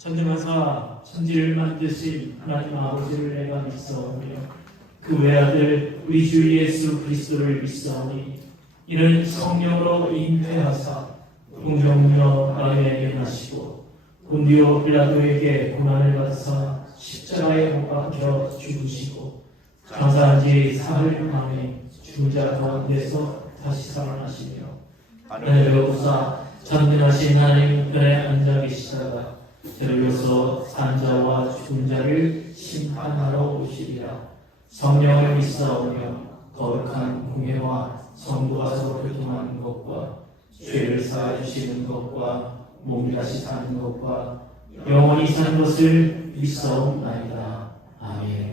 전능하사 천지를 만드신 하나님 아버지를 내가 믿사오며 그 외아들 우리 주 예수 그리스도를 믿사오니 이는 성령으로 잉태하사 동정녀 마리아에게 나시고 본디오 빌라도에게 고난을 받으사 십자가에 못 박혀 죽으시고 장사한 지 사흘 만에 죽은 자 가운데서 다시 살아나시며 하늘에 오사 전능하신 하나님 우편에 앉아 계시다가 저리로서 산자와 죽은 자를 심판하러 오시리라. 성령을 믿사오며 거룩한 공회와 성부가 서로 교통하는 것과 죄를 사하여 주시는 것과 몸이 다시 사는 것과 영원히 사는 것을 믿사옵나이다. 아멘.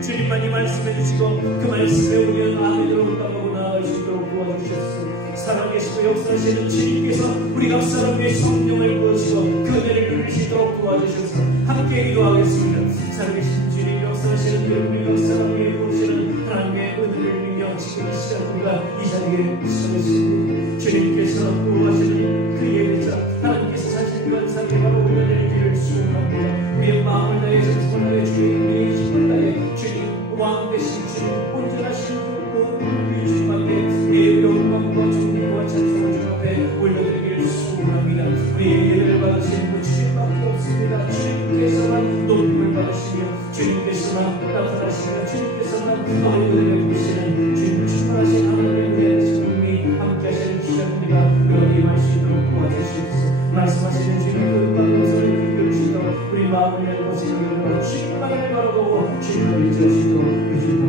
주님만이 말씀해 주시고 그 말씀에 우리는 아멘으로 따르고 나아갈 수 있도록 도와주셨소. 살아계시고 역사하시는 주님께서 우리 각 사람의 성령을 부으시고 그 은혜를 누릴 수 있도록 도와주셔서 함께 기도하겠습니다. 살아계신 주님 역사하시는 우리 각 사람에게 부으시는 하나님의 은혜를 믿며 지금 이 시간 우리가 이 자리에 서겠습니다. 주님께서 부으시는 그 예배자 하나님께서 사실 변상에 바로 은혜를 드릴 수 합니다. 우리의 마음을 다해서 손아래 주님 우리의 힘을 다해 주님 왕 되신 주님 온전하신 그 주님 앞에 예배로 영광과 존귀와 찬송을 주님 앞에 올려드리길 소원합니다. 우리의 예배를 받으시는 분 주님밖에 없습니다. 주님께서만 높임을 받으시며 주님께서만 나타나시며 주님께서만 너희들에게 보시는 주님 충만하신 하나님의 은혜 되신 분이 함께 하시는 시간입니다. 여기 말씀을 도와주시옵소서. 말씀하시는 주님 그 방법을 이루시도록 우리 마음을 열고 생각을 주님만을 바라보고 주님을 잊으시도록 주님을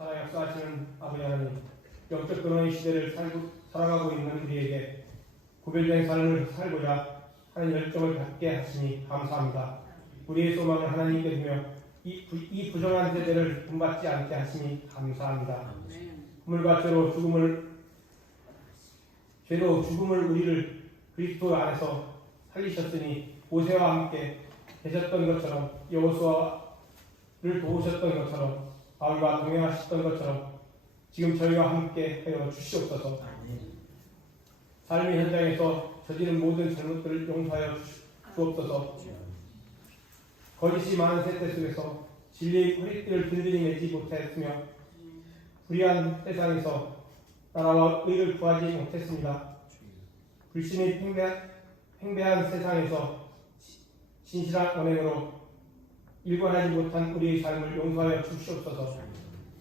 역사하시는 아버지 하나님, 영적 근원의 시대를 살아가고 있는 우리에게 구별된 삶을 살고자 하는 열정을 갖게 하시니 감사합니다. 우리의 소망을 하나님께 두며 이 부정한 세대를 본받지 않게 하시니 감사합니다. 물과 죄로 죽음을 우리를 그리스도 안에서 살리셨으니 모세와 함께 계셨던 것처럼 여호수아를 도우셨던 것처럼 바울과 동행하셨던 것처럼 지금 저희와 함께 하여 주시옵소서. 삶의 현장에서 저지른 모든 잘못들을 용서하여 주옵소서. 거짓이 많은 세대 속에서 진리의 허리띠를 든든히 매지 못했으며 불의한 세상에서 나라와 의를 구하지 못했습니다. 불신이 팽배한 세상에서 신실한 언행으로 일관하지 못한 우리의 삶을 용서하여 주시옵소서.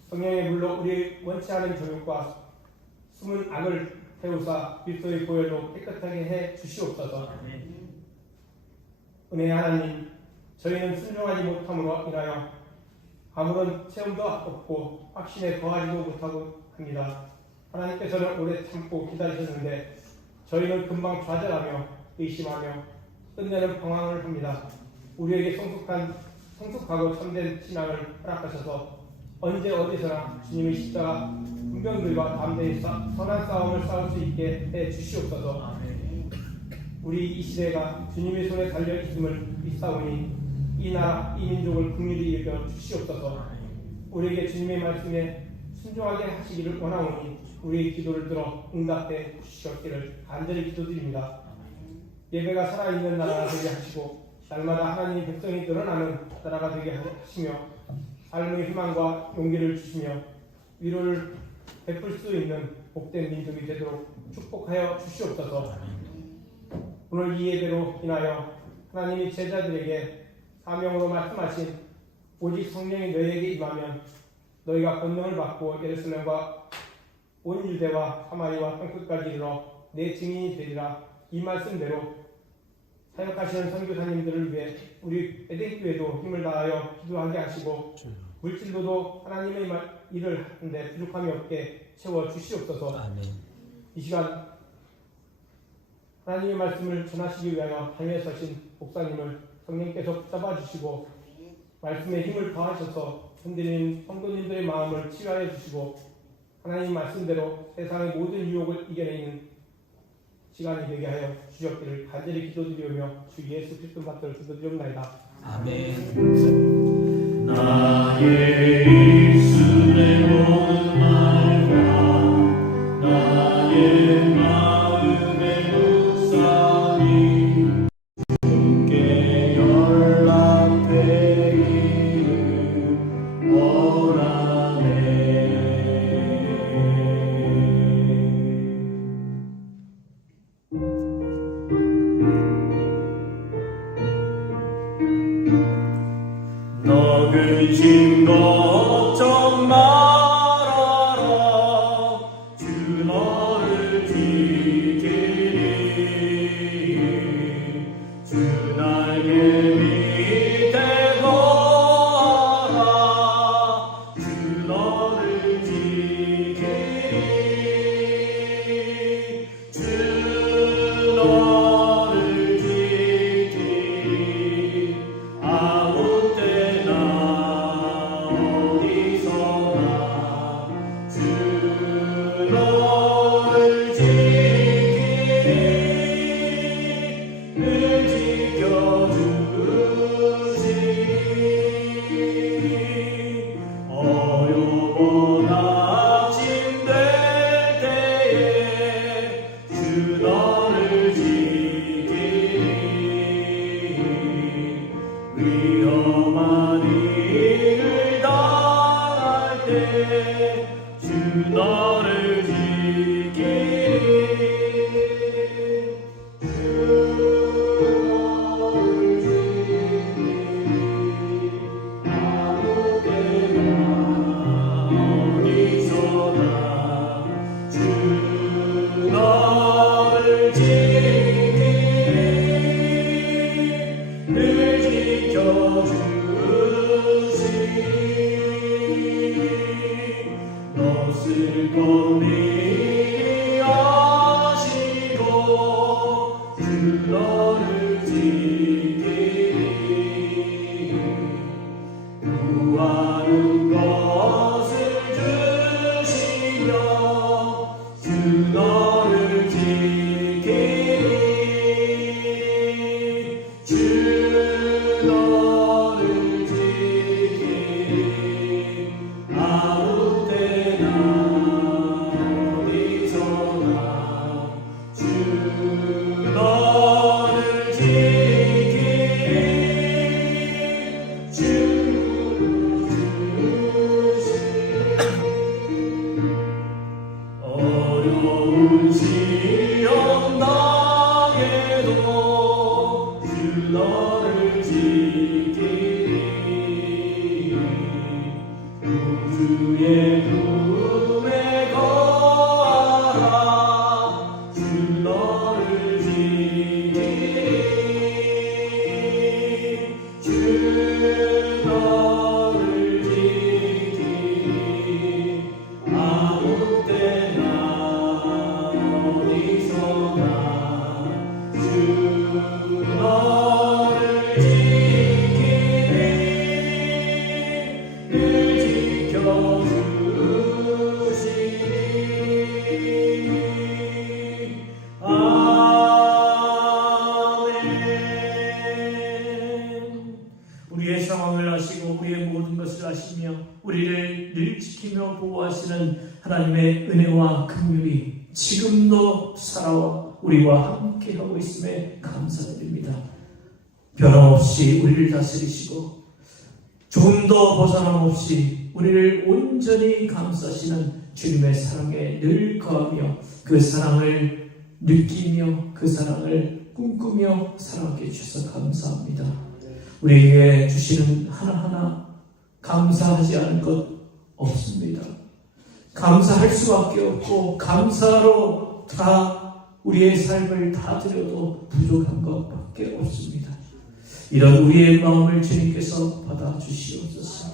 성령의 물로 우리의 원치 않은 교육과 숨은 악을 태우사 그리스도의 보혈로 깨끗하게 해 주시옵소서. 은혜의 하나님, 저희는 순종하지 못함으로 인하여 아무런 체험도 없고 확신에 거하지도 못하고 합니다. 하나님께서는 오래 참고 기다리셨는데 저희는 금방 좌절하며 의심하며 끝내는 방황을 합니다. 우리에게 성숙하고 참된 신앙을 허락하셔서 언제 어디서나 주님의 십자가 훈병들과 담대히 선한 싸움을 싸울 수 있게 해 주시옵소서. 우리 이 시대가 주님의 손에 달려 있음을 믿사오니 이 나라 이 민족을 긍휼히 여겨 주시옵소서. 우리에게 주님의 말씀에 순종하게 하시기를 원하오니 우리의 기도를 들어 응답해 주시옵기를 간절히 기도드립니다. 예배가 살아있는 나라가 되게 하시고 날마다 하나님의 백성이 늘어나는 나라가 되게 하시며 삶의 희망과 용기를 주시며 위로를 베풀 수 있는 복된 민족이 되도록 축복하여 주시옵소서. 오늘 이 예배로 인하여 하나님이 제자들에게 사명으로 말씀하신 오직 성령이 너희에게 임하면 너희가 권능을 받고 예루살렘과 온 유대와 사마리아 땅끝까지 이르러 내 증인이 되리라. 이 말씀대로 사역하시는 선교사님들을 위해 우리 에덴교회도 힘을 다하여 기도하게 하시고 물질로도 하나님의 일을 하는데 부족함이 없게 채워 주시옵소서. 아멘. 이 시간 하나님의 말씀을 전하시기 위하여 당에 서신 목사님을 성령께서 붙잡아 주시고 말씀에 힘을 더하셔서 흔들리는 성도님들의 마음을 치유하여 주시고 하나님 말씀대로 세상의 모든 유혹을 이겨내는 시간이 되게 하여 주셨기를 간절히 기도드리며 주 예수 그리스도 받들어 기도드리옵나이다. 아멘. 나의 입술에 모든 말과 나의 마음의 묵상이 주께 연락되기를 원하네. 너 근심 걱정 말아라. 주 너를 지키리. 주 날개 밑에 거하라. 주 너를 지키리. 주 너를 지키리. 아무 때나 어디서나 주 너를 지키리. 늘 지켜주시리. 어려워 낙심될 때에 주 너를 지키리. 위험한 일을 당할 때 주 너를 지키리. 주 너를 지키리. 아무 때나 어디서나 주 너를 지키리. 늘 지켜주시리. 너 슬픔이 아시고 주 너를 지키리. 구하는 것을 주시며 주 너를 지키리. 주 너를 지키리. 아무 때나 어디서나 주 너를 지키리. 우리의 상황을 아시고 우리의 모든 것을 아시며 우리를 늘 지키며 보호하시는 하나님의 은혜와 긍휼이 지금도 살아와 우리와 함께하고 있음에 감사드립니다. 변함없이 우리를 다스리시고 조금도 벗어남없이 우리를 온전히 감싸시는 주님의 사랑에 늘 거하며 그 사랑을 느끼며 그 사랑을 꿈꾸며 살아가게 해주셔서 감사합니다. 우리에게 주시는 하나하나 감사하지 않을 것 없습니다. 감사할 수밖에 없고 감사로 다 우리의 삶을 다 드려도 부족한 것밖에 없습니다. 이런 우리의 마음을 주님께서 받아주시옵소서.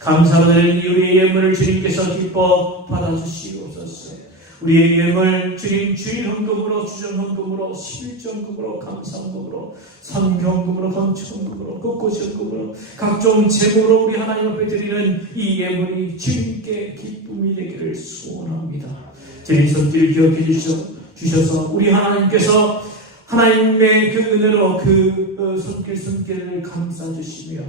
감사로 드린 우리의 예물을 주님께서 기뻐 받아주시옵소서. 우리의 예물 주님 주일 헌금으로 주전 헌금으로 11전금으로 감사헌금으로 선경금으로 건축헌금으로 꽃꽂이헌금으로 각종 제물로 우리 하나님 앞에 드리는 이 예물이 주님께 기쁨이 되기를 소원합니다. 주님 손길 기억해 주셔서 우리 하나님께서 하나님의 그 은혜로 그 손길을 감싸주시며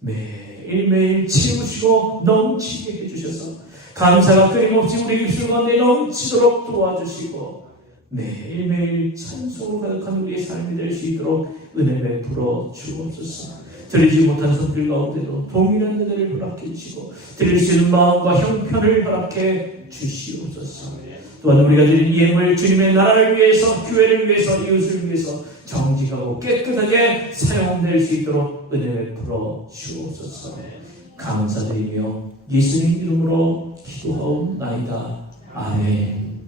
매일매일 채우시고 넘치게 해주셔서 감사가 끊임없이 우리 입술 가운데 넘치도록 도와주시고 매일매일 찬송으로 가득한 우리의 삶이 될 수 있도록 은혜 베풀어 주옵소서. 드리지 못한 손길 가운데도 동일한 은혜를 허락해 주시고 드릴 수 있는 마음과 형편을 허락해 주시옵소서. 또한 우리가 드린 예물 주님의 나라를 위해서 교회를 위해서 이웃을 위해서 정직하고 깨끗하게 사용될 수 있도록 은혜 베풀어 주옵소서. 감사드리며 예수님 이름으로 기도하옵나이다. 아멘.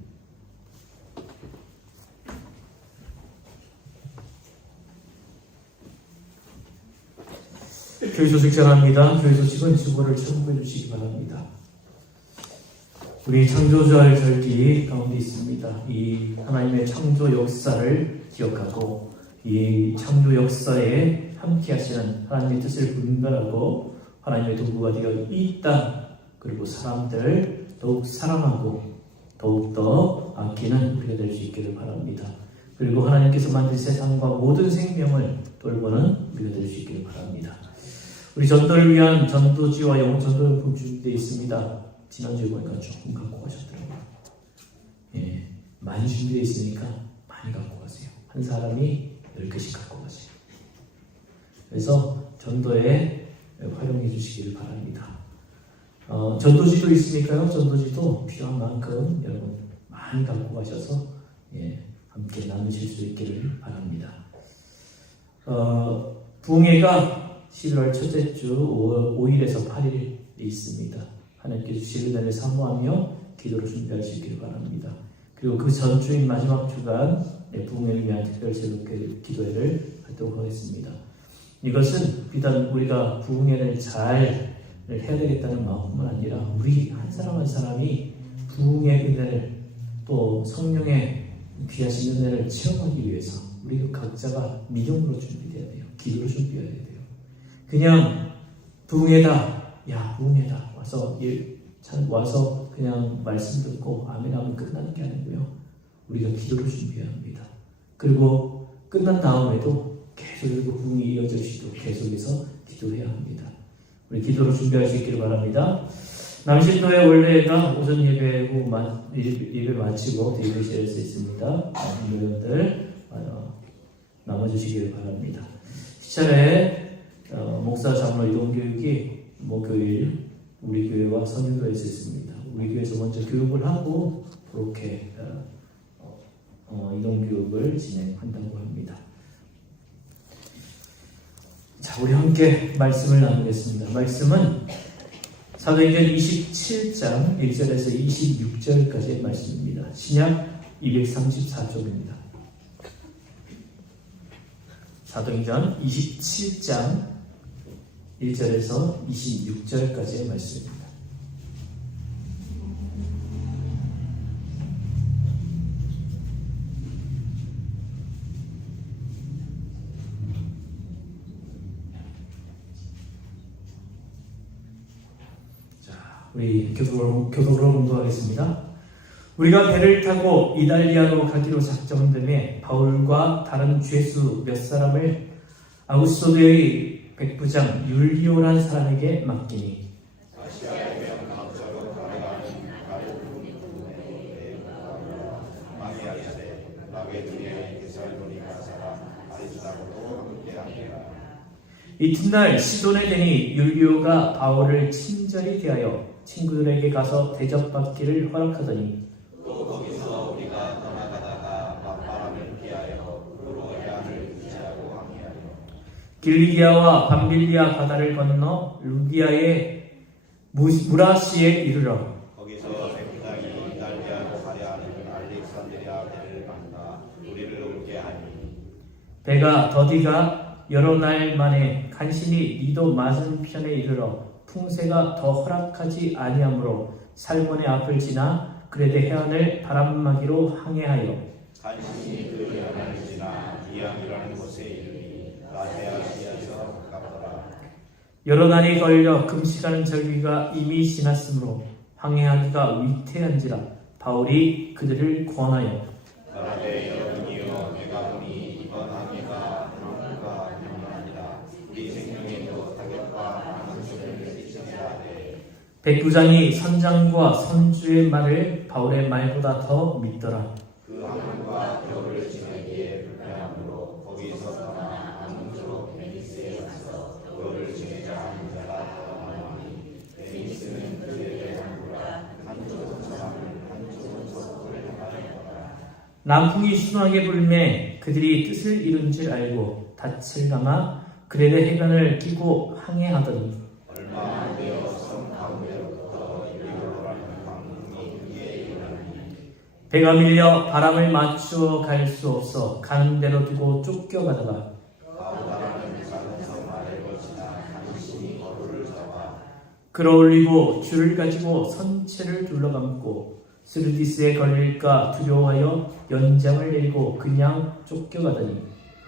교회 소식 전합니다. 교회 소식은 주보를 참고해 주시기 바랍니다. 우리 창조주의 절기 가운데 있습니다. 이 하나님의 창조 역사를 기억하고 이 창조 역사에 함께 하시는 하나님의 뜻을 분별하고 하나님의 도구가 되어 이 땅 그리고 사람들을 더욱 사랑하고 더욱더 아끼는 우리가 될 수 있기를 바랍니다. 그리고 하나님께서 만든 세상과 모든 생명을 돌보는 우리가 될 수 있기를 바랍니다. 우리 전도를 위한 전도지와 영전도용품 준비되어 있습니다. 지난주에 보니까 조금 갖고 가셨더라고요. 예, 많이 준비되어 있으니까 많이 갖고 가세요. 한 사람이 10개씩 갖고 가세요. 그래서 전도에 활용해 주시기를 바랍니다. 전도지도 있으니까요. 전도지도 필요한 만큼 여러분 많이 갖고 가셔서 함께 나누실 수 있기를 바랍니다. 부흥회가 11월 첫째 주 5일에서 8일 있습니다. 하나님께 주실 은혜를 사모하며 기도로 준비하시기를 바랍니다. 그리고 그 전주인 마지막 주간 부흥회를 위한 특별 새롭게 기도회를 활동하겠습니다. 이것은 비단 우리가 부흥회를 잘 해야 되겠다는 마음뿐만 아니라 우리 한 사람 한 사람이 부흥의 은혜를 또 성령의 귀하신 은혜를 체험하기 위해서 우리 각자가 믿음으로 준비해야 돼요. 기도로 준비해야 돼요. 그냥 부흥회다, 야 부흥회다 와서 그냥 말씀 듣고 아멘 하면 끝나는 게 아니고요. 우리가 기도로 준비해야 합니다. 그리고 끝난 다음에도 계속 부흥이 이어질 수 있도록 계속해서 기도해야 합니다. 우리 기도로 준비할 수 있기를 바랍니다. 남신도의 원래가 오전 예배 후 예배 마치고 대기실에서 있습니다. 분들 남아주시기를 바랍니다. 시차례 목사 장로 이동 교육이 목요일 우리 교회와 선유도에서 있습니다. 우리 교회에서 먼저 교육을 하고 그렇게 이동 교육을 진행한다고 합니다. 자, 우리 함께 말씀을 나누겠습니다. 말씀은 사도행전 27장 1절에서 26절까지의 말씀입니다. 신약 234쪽입니다. 사도행전 27장 1절에서 26절까지의 말씀입니다. 우리 교독으로 공부하겠습니다. 우리가 배를 타고 이달리아로 가기로 작정됨에 바울과 다른 죄수 몇 사람을 아구스도의 백부장 율리오란 사람에게 맡기니 이튿날 시돈에 되니 율리오가 바울을 친절히 대하여 친구들에게 가서 대접받기를 허락하더니 또 거기서 우리가 떠나가다가 바람을 피하여 브로야를 기지하고 항해하여 길리기아와 밤빌리아 바다를 건너 루기아의 무라시에 이르러 거기서 백부장이 이달리아로 가야 하는 알렉산드리아 배를 만나 우리를 오게 하니 배가 더디가 여러 날 만에 간신히 니도 맞은편에 이르러 풍세가 더 허락하지 아니하므로 살몬의 앞을 지나 그레데 해안을 바람막이로 항해하여 간신히 그 해안을 지나 이암이라는 곳에 이르니 라테아시아에서 가깝더라. 여러 날이 걸려 금시가는 절기가 이미 지났으므로 항해하기가 위태한지라 바울이 그들을 권하여 나라의 여러분이여 내가 보니 이번 항해가 행복과 명령하니라. 우리 생명에도 타격과 망신을 끼치리라 하되 백부장이 선장과 선주의 말을 바울의 말보다 더 믿더라. 그 항구가 겨울을 지내기에 불편하므로 거기서 떠나 암무로 베니스에 가서 겨울을 지내자 하는 자가 많으니 베니스는 그들의 항구라. 한쪽은 서방을 한쪽은 서북을 향하였더라. 남풍이 순하게 불매 그들이 뜻을 이룬 줄 알고 닻을 감아 그레데 해변을 끼고 항해하더니 얼마 안 되어 섬 가운데로부터 유리로라는 광풍이 크게 일어나니 배가 밀려 바람을 맞추어 갈 수 없어 가는 대로 두고 쫓겨가다가 가우다라는 작은 섬 아래로 지나 간신히 거루를 잡아 끌어올리고 줄을 가지고 선체를 둘러감고 스르디스에 걸릴까 두려워하여 연장을 내리고 그냥 쫓겨가더니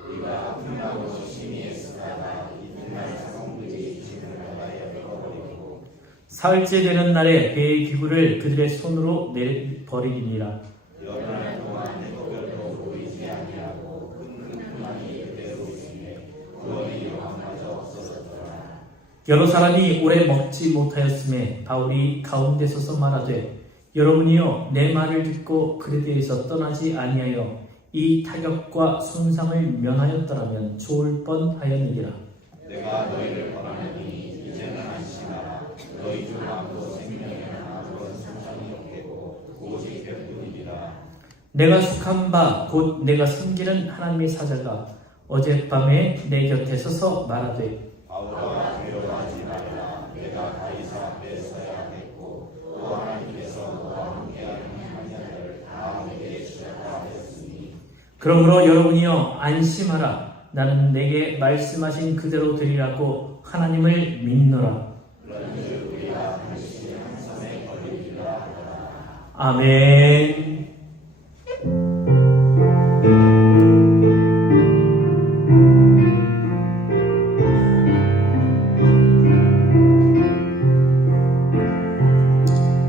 우리가 풍랑으로 심히 애쓰다가 이튿날 사성들이 짐을 바다에 밀어버리고 사흘째 되는 날에 배의 기구를 그들의 손으로 내버리니라. 여러 날 동안 해도별도 보이지 아니하고 큰 풍랑이 그대로 있으며 구원의 여왕마저 없어졌더라. 여러 사람이 오래 먹지 못하였음에 바울이 가운데 서서 말하되 여러분이여 내 말을 듣고 그레데에서 떠나지 아니하여 이 타격과 손상을 면하였더라면 좋을 뻔하였느니라. 내가 너희를 권하노니 이제는 안심하라. 너희 중 아무도 생명에 아무런 손상이 없겠고 오직 배뿐이니라. 내가 속한 바 곧 내가 섬기는 하나님의 사자가 어젯밤에 내 곁에 서서 말하되 바울아 두려워하지 말라. 내가 가이사 앞에 서야 하겠고 또 하나님께서 너와 함께하는 한야를 다 내게 주셨다 하였으니 그러므로 여러분이여 안심하라. 나는 내게 말씀하신 그대로 되리라고 하나님을 믿노라. 그런즉 우리가 다시 한 섬에 걸리리라 하더라. 아멘.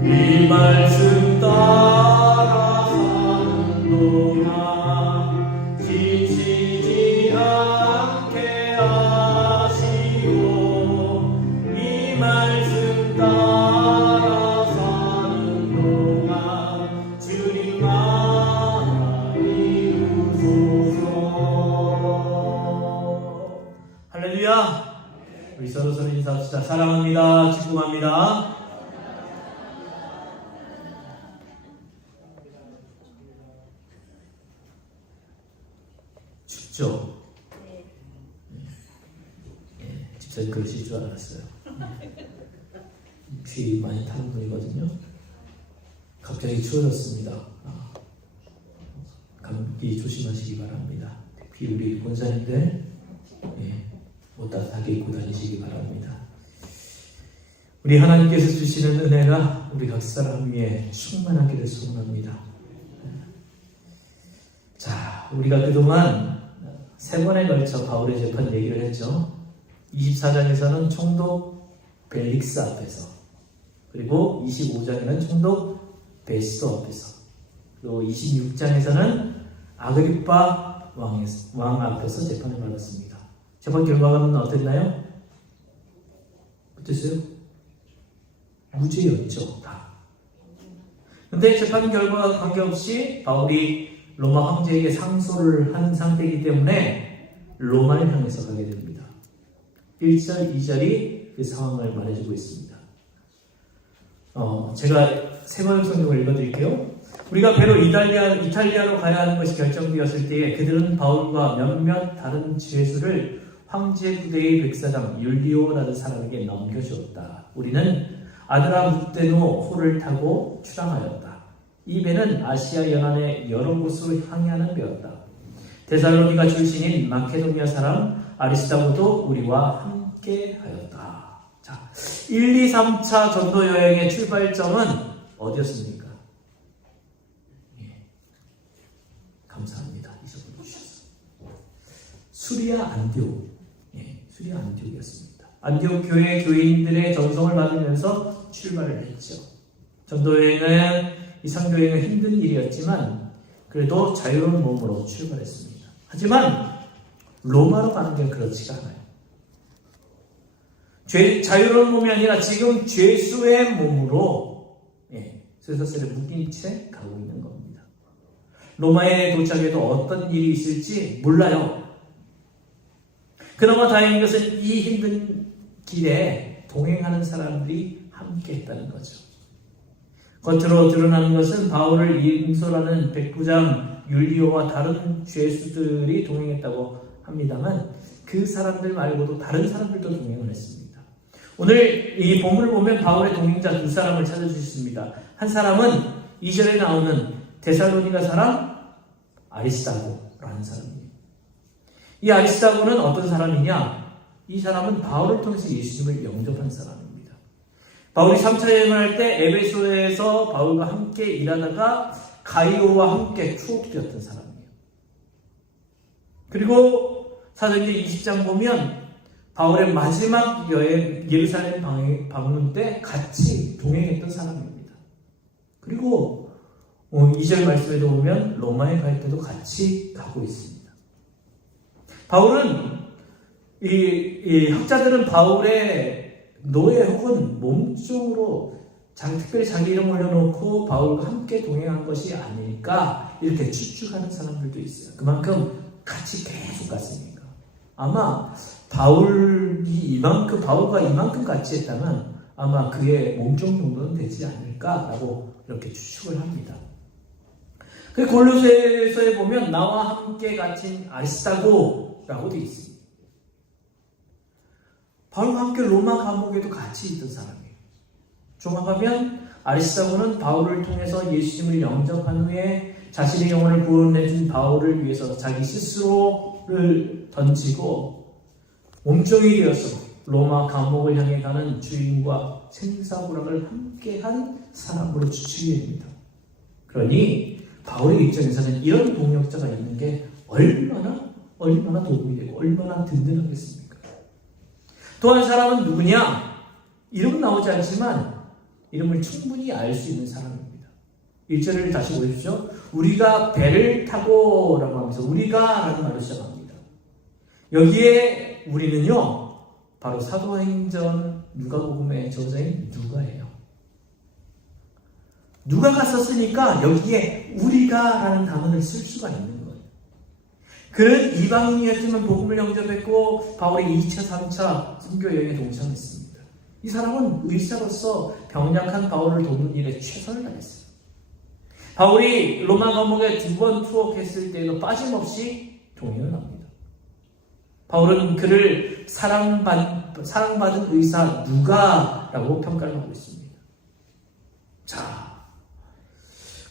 이 말씀 따라 사는 동안 지치지 않게 하시고 이 말씀 따라 사는 동안 주님 나라 이루소서. 할렐루야. 우리 서로 인사합시다. 사랑합니다. 기쁨합니다. 춥죠? 집사님 그러실 줄 알았어요. 귀 많이 타는 분이거든요. 갑자기 추워졌습니다. 감기 조심하시기 바랍니다. 특히 우리 권사님들 옷 따뜻하게 입고 다니시기 바랍니다. 우리 하나님께서 주시는 은혜가 우리 각 사람 위에 충만하기를 소원합니다. 자, 우리가 그동안 3번에 걸쳐 바울의 재판 얘기를 했죠. 24장에서는 총독 벨릭스 앞에서, 그리고 25장에는 총독 베스토 앞에서, 그리고 26장에서는 아그리파 왕 앞에서 재판을 받았습니다. 재판 결과는 어땠나요? 어땠어요? 무죄였죠, 다. 근데 재판 결과와 관계없이 바울이 로마 황제에게 상소를 한 상태이기 때문에 로마를 향해서 가게 됩니다. 1절, 2절이 그 상황을 말해주고 있습니다. 제가 세번역 성경을 읽어드릴게요. 우리가 배로 이탈리아로 가야 하는 것이 결정되었을 때에 그들은 바울과 몇몇 다른 죄수를 황제 부대의 백사장 율리오라는 사람에게 넘겨주었다. 우리는 아드라무테노 호를 타고 출항하였다. 이 배는 아시아 연안의 여러 곳으로 항해하는 배였다. 데살로니가 출신인 마케도니아 사람 아리스다고도 우리와 함께 하였다. 자, 1, 2, 3차 전도 여행의 출발점은 어디였습니까? 감사합니다. 잊어버려 주셨어요. 수리아 안디옥. 수리아 안디옥이었습니다. 안디옥 교회 교인들의 전송을 받으면서 출발을 했죠. 전도여행은 이 선교여행은 힘든 일이었지만 그래도 자유로운 몸으로 출발했습니다. 하지만 로마로 가는 게 그렇지가 않아요. 자유로운 몸이 아니라 지금 죄수의 몸으로 쇠사슬에 묶인 채 가고 있는 겁니다. 로마에 도착해도 어떤 일이 있을지 몰라요. 그나마 다행인 것은 이 힘든 길에 동행하는 사람들이 함께 했다는 거죠. 겉으로 드러나는 것은 바울을 임소라는 백부장 율리오와 다른 죄수들이 동행했다고 합니다만 그 사람들 말고도 다른 사람들도 동행을 했습니다. 오늘 이 본문을 보면 바울의 동행자 두 사람을 찾아주셨습니다. 한 사람은 2절에 나오는 데살로니가 사람 아리스다고라는 사람입니다. 이 아리스다고는 어떤 사람이냐? 이 사람은 바울을 통해서 예수님을 영접한 사람입니다. 바울이 3차 여행을 할 때 에베소에서 바울과 함께 일하다가 가이오와 함께 추억되었던 사람이에요. 그리고 사도행전 20장 보면 바울의 마지막 여행 예루살렘 방문 때 같이 동행했던 사람입니다. 그리고 2절 말씀에도 보면 로마에 갈 때도 같이 가고 있습니다. 바울은 이 학자들은 바울의 노예 혹은 몸종으로 특별히 자기 이름 올려놓고 바울과 함께 동행한 것이 아닐까 이렇게 추측하는 사람들도 있어요. 그만큼 같이 계속 갔으니까. 아마 바울과 이만큼 같이 했다면 아마 그의 몸종 정도는 되지 않을까라고 이렇게 추측을 합니다. 그 골로새서에 보면 나와 함께 갇힌 아리스다고라고 되어 있습니다. 바울과 함께 로마 감옥에도 같이 있던 사람이에요. 종합하면 아리스다고는 바울을 통해서 예수님을 영접한 후에 자신의 영혼을 구원해준 바울을 위해서 자기 스스로를 던지고 몸종이 되어서 로마 감옥을 향해 가는 주인과 생사고락을 함께한 사람으로 추측이 됩니다. 그러니 바울의 입장에서는 이런 동역자가 있는 게 얼마나 도움이 되고 얼마나 든든하겠습니까? 또 한 사람은 누구냐? 이름은 나오지 않지만 이름을 충분히 알 수 있는 사람입니다. 1절을 다시 보십시오. 우리가 배를 타고 라고 하면서 우리가 라는 말을 시작합니다. 여기에 우리는요 바로 사도행전 누가복음의 저자인 누가예요. 누가가 썼으니까 여기에 우리가라는 단어를 쓸 수가 있는 거예요. 그는 이방인이었지만 복음을 영접했고 바울이 2차, 3차 선교 여행에 동참했습니다. 이 사람은 의사로서 병약한 바울을 돕는 일에 최선을 다했어요. 바울이 로마 감옥에 2번 투옥했을 때에도 빠짐없이 동행을 합니다. 바울은 그를 사랑받은 의사 누가라고 평가를 하고 있습니다. 자,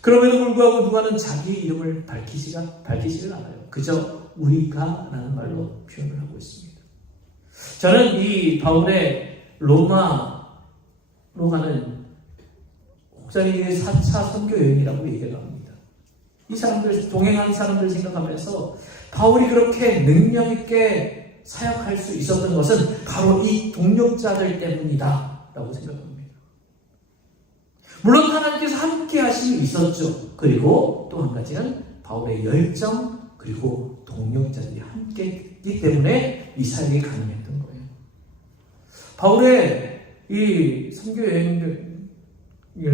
그럼에도 불구하고 누가는 자기 이름을 밝히지를 않아요. 그저 우리가라는 말로 표현을 하고 있습니다. 저는 이 바울의 로마로 가는 혹자리의 4차 선교 여행이라고 얘기를 합니다. 이 사람들, 동행하는 사람들 생각하면서 바울이 그렇게 능력 있게 사역할 수 있었던 것은 바로 이 동역자들 때문이다 라고 생각합니다. 물론 하나님께서 함께 하심이 있었죠. 그리고 또 한 가지는 바울의 열정 그리고 동역자들이 함께 했기 때문에 이 사역이 가능했던 거예요. 바울의 이 선교 여행을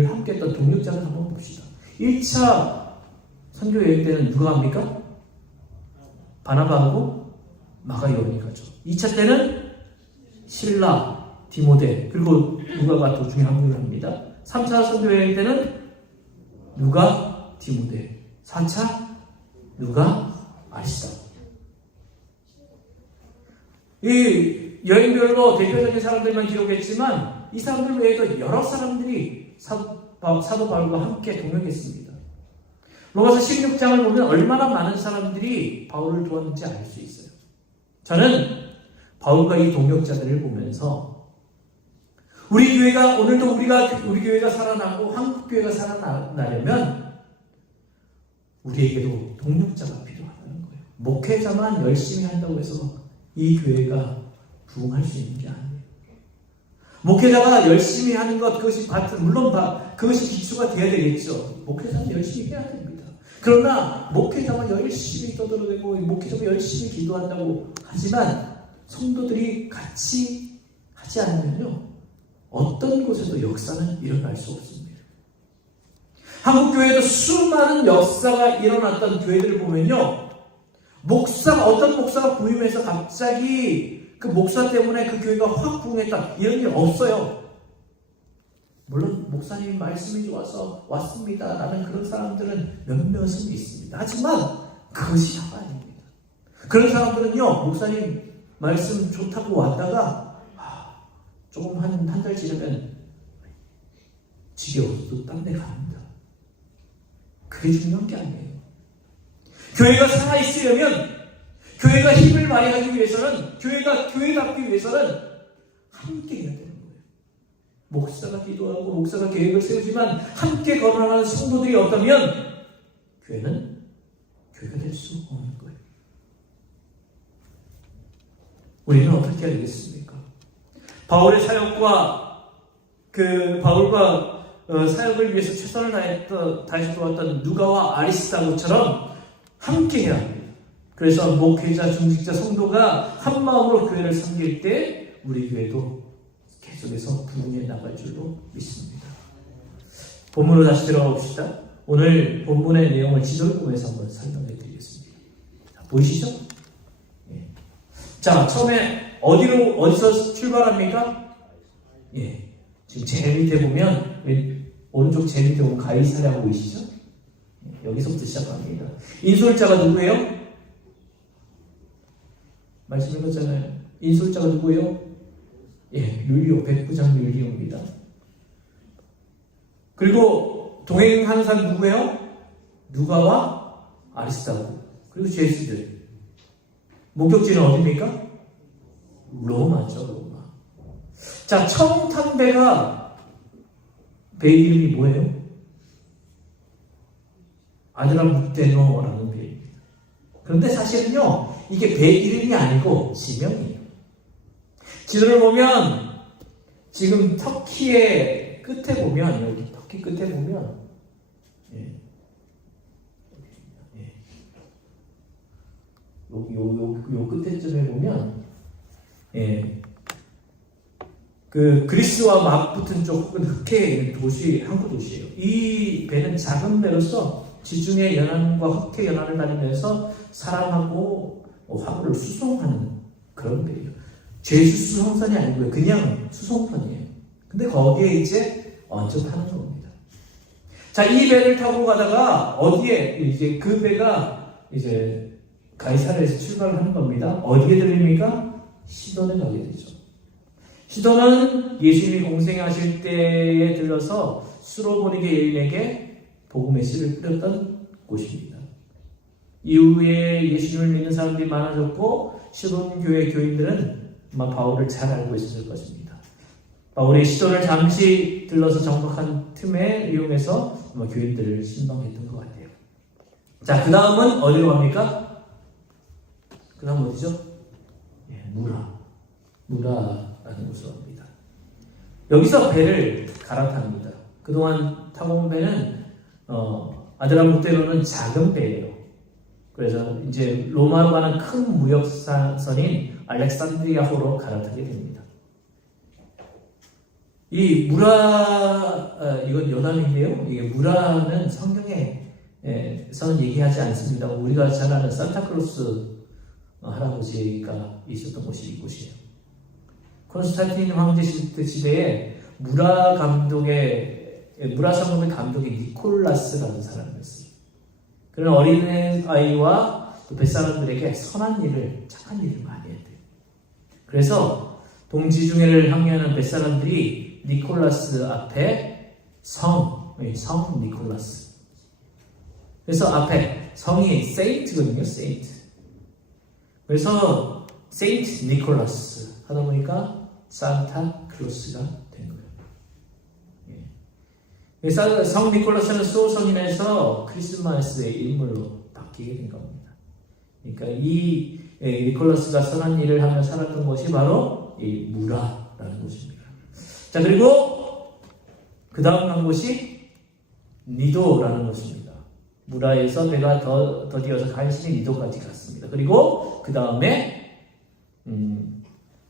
함께 했던 동역자를 한번 봅시다. 1차 선교 여행 때는 누가 합니까? 바나바하고 마가 요한이 가죠. 2차 때는 실라, 디모데, 그리고 누가가 도중에 합류를 합니다. 3차 선교 여행 때는 누가, 디모데, 4차 누가, 아리스다. 이 여행별로 대표적인 사람들만 기록했지만 이 사람들 외에도 여러 사람들이 사도 바울과 함께 동역했습니다. 로마서 16장을 보면 얼마나 많은 사람들이 바울을 도왔는지 알 수 있어요. 저는 바울과 이 동역자들을 보면서 우리 교회가 오늘도 우리 교회가 살아나고 한국 교회가 살아나려면 우리에게도 동역자가 필요하다는 거예요. 목회자만 열심히 한다고 해서 이 교회가 부흥할 수 있는 게 아니에요. 목회자가 열심히 하는 것, 물론 그것이 기초가 되어야 되겠죠. 목회자는 열심히 해야 됩니다. 그러나 목회자만 열심히 떠들어대고 목회자가 열심히 기도한다고 하지만 성도들이 같이 하지 않으면요, 어떤 곳에도 역사는 일어날 수 없습니다. 한국 교회도 수많은 역사가 일어났던 교회들을 보면요, 어떤 목사가 부임해서 갑자기 그 목사 때문에 그 교회가 확 부흥했다, 이런 일 없어요. 물론 목사님 말씀이 좋아서 왔습니다 라는 그런 사람들은 몇몇은 있습니다. 하지만 그것이 다가 아닙니다. 그런 사람들은요, 목사님 말씀 좋다고 왔다가 조금 한 달 지나면 지겨워서 딴 데 갑니다. 그게 중요한 게 아니에요. 교회가 살아있으려면, 교회가 힘을 발휘하기 위해서는, 교회가 교회답기 위해서는 함께 해야 되는 거예요. 목사가 기도하고 목사가 계획을 세우지만 함께 걸어가는 성도들이 없다면 교회는 교회가 될 수 없는 거예요. 우리는 어떻게 해야 되겠습니까? 바울의 사역과 바울과 사역을 위해서 최선을 다해서 도왔던 누가와 아리스다고처럼 함께 해야 합니다. 그래서 목회자, 중직자, 성도가 한 마음으로 교회를 섬길 때 우리 교회도 계속해서 부흥해 나갈 줄로 믿습니다. 본문으로 다시 들어가 봅시다. 오늘 본문의 내용을 지도를 보면서 한번 설명해 드리겠습니다. 보이시죠? 예. 자, 처음에 어디서 출발합니까? 예. 지금 제일 밑에 보면, 오른쪽 제일 밑에 보면 가이사랴 보이시죠? 예. 여기서부터 시작합니다. 인솔자가 누구예요? 말씀해봤잖아요. 인솔자가 누구예요? 예, 율리오, 백부장 율리오입니다. 그리고 동행하는 사람 누구예요? 누가와 아리스다고. 그리고 제수들. 목적지는 어디입니까? 로마죠, 로마. 자, 처음 탄 배가, 배 이름이 뭐예요? 아드라무테노라는 배입니다. 그런데 사실은요, 이게 배 이름이 아니고 지명이에요. 지도를 보면 지금 터키의 끝에 보면, 여기 터키 끝에 보면, 요 끝에쯤에 보면, 그 그리스와 맞붙은 쪽 혹은 흑해 도시, 항구 도시예요. 이 배는 작은 배로서 지중해 연안과 흑해 연안을 다니면서 사람하고 화물을 수송하는 그런 배예요. 죄수 수송선이 아니고요, 그냥 수송선이에요. 근데 거기에 이제 얹어 타는 겁니다. 자, 이 배를 타고 가다가 어디에 이제 그 배가 이제 가이사랴에서 출발을 하는 겁니다. 어디에 들립니까? 시돈에 가게 되죠. 시돈은 예수님이 공생하실 때에 들러서 수로보니게 여인에게 복음의 씨를 뿌렸던 곳입니다. 이후에 예수님을 믿는 사람들이 많아졌고 시돈 교회 교인들은 아마 바울을 잘 알고 있었을 것입니다. 바울이 시돈을 잠시 들러서 정박한 틈에 이용해서 아마 교인들을 신방했던 것 같아요. 자, 그 다음은 어디로 갑니까? 그 다음 어디죠? 무라라는 곳으로 갑니다. 여기서 배를 갈아탑니다. 그동안 타고 온 배는 아드라무테노는 작은 배예요. 그래서 이제 로마로 가는 큰 무역선인 알렉산드리아호로 갈아타게 됩니다. 이 무라, 이건 여담인데요. 이게 무라는 성경에서는 얘기하지 않습니다. 우리가 잘 아는 산타클로스 할아버지가 있었던 곳이 이곳이에요. 콘스탄틴 황제 시대에 무라 성금의 감독이 니콜라스라는 사람이었어요. 그런 어린아이와 뱃사람들에게 선한 일을, 착한 일을 많이 했대요. 그래서 동지중해를 항해하는 뱃사람들이 니콜라스 앞에 성 니콜라스. 그래서 앞에 성이 세인트거든요, 세인트. 그래서 세인트 니콜라스 하다 보니까 산타 클로스가 된 거예요. 성 니콜라스는 소성인에서 크리스마스의 인물로 바뀌게 된 겁니다. 그러니까 이 니콜라스가 선한 일을 하며 살았던 것이 바로 이 무라라는 곳입니다. 자, 그리고 그 다음 간 곳이 니도라는 곳입니다. 무라에서 배가 더디어서 간신히 니도까지 갔습니다. 그리고 그 다음에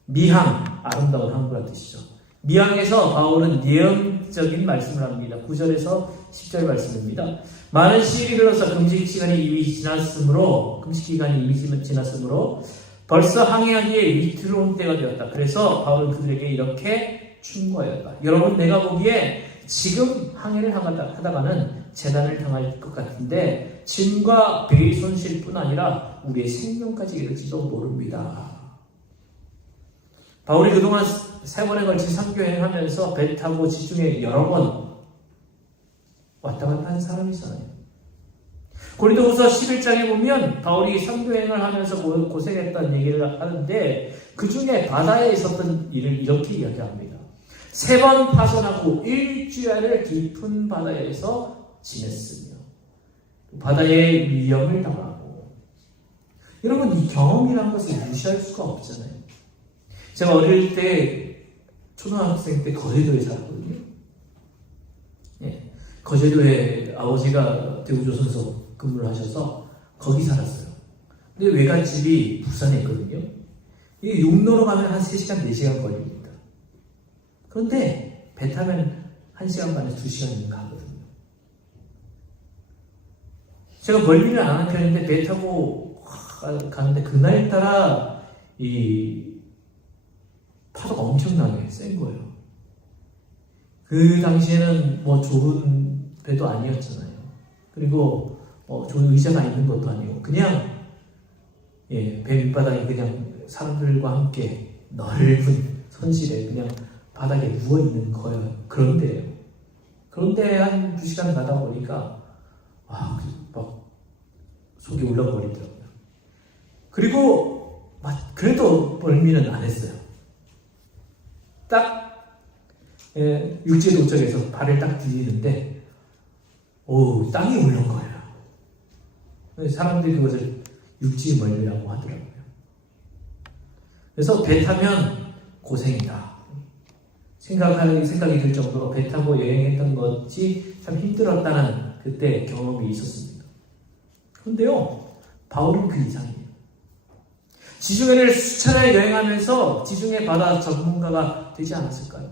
미항, 아름다운 항구라는 뜻이죠. 미항에서 바울은 예언적인 말씀을 합니다. 9절에서 10절 말씀입니다. 많은 시일이 흘러서 금식 기간이 이미 지났으므로 벌써 항해하기에 위태로운 때가 되었다. 그래서 바울은 그들에게 이렇게 충고하였다. 여러분, 내가 보기에 지금 항해를 하다가는 재난을 당할 것 같은데 짐과 배의 손실뿐 아니라 우리의 생명까지 이를지도 모릅니다. 바울이 그동안 3번에 걸친 선교여행하면서 배 타고 지중해 여러 번 왔다 갔다 한 사람이잖아요. 고린도후서 11장에 보면 바울이 선교여행을 하면서 고생했다는 얘기를 하는데 그 중에 바다에 있었던 일을 이렇게 이야기합니다. 3번 파손하고 일주일을 깊은 바다에서 지냈으며 바다의 위험을 당하고. 여러분, 이 경험이라는 것을 무시할 수가 없잖아요. 제가 어릴 때 초등학생 때 거제도에 살았거든요. 거제도에 아버지가 대구조선소 근무를 하셔서 거기 살았어요. 근데 외갓집이 부산에 있거든요. 이 육로로 가면 한 3시간, 4시간 걸립니다. 그런데 배 타면 1시간 반에서 2시간 가거든요. 제가 멀리는 안 하는 편인데 배 타고 가는데 그날따라 이 파도가 엄청나게 센 거예요. 그 당시에는 뭐 좋은 배도 아니었잖아요. 그리고 좋은 의자가 있는 것도 아니고 그냥 배 밑바닥에 그냥 사람들과 함께 넓은 선실에 그냥 바닥에 누워있는 거예요. 그런데요. 그런데 한 2시간 가다 보니까 막 속이 울렁거리더라고요. 그리고 그래도 멀미는 안 했어요. 딱 육지에 도착해서 발을 딱 디디는데 땅이 울는 거예요. 사람들이 그것을 육지 멀미라고 하더라고요. 그래서 배 타면 고생이다 생각이 들 정도로 배 타고 여행했던 것이 참 힘들었다는 그때 경험이 있었습니다. 그런데요, 바울은 그 이상이에요. 지중해를 수차례 여행하면서 지중해 바다 전문가가 되지 않았을까요?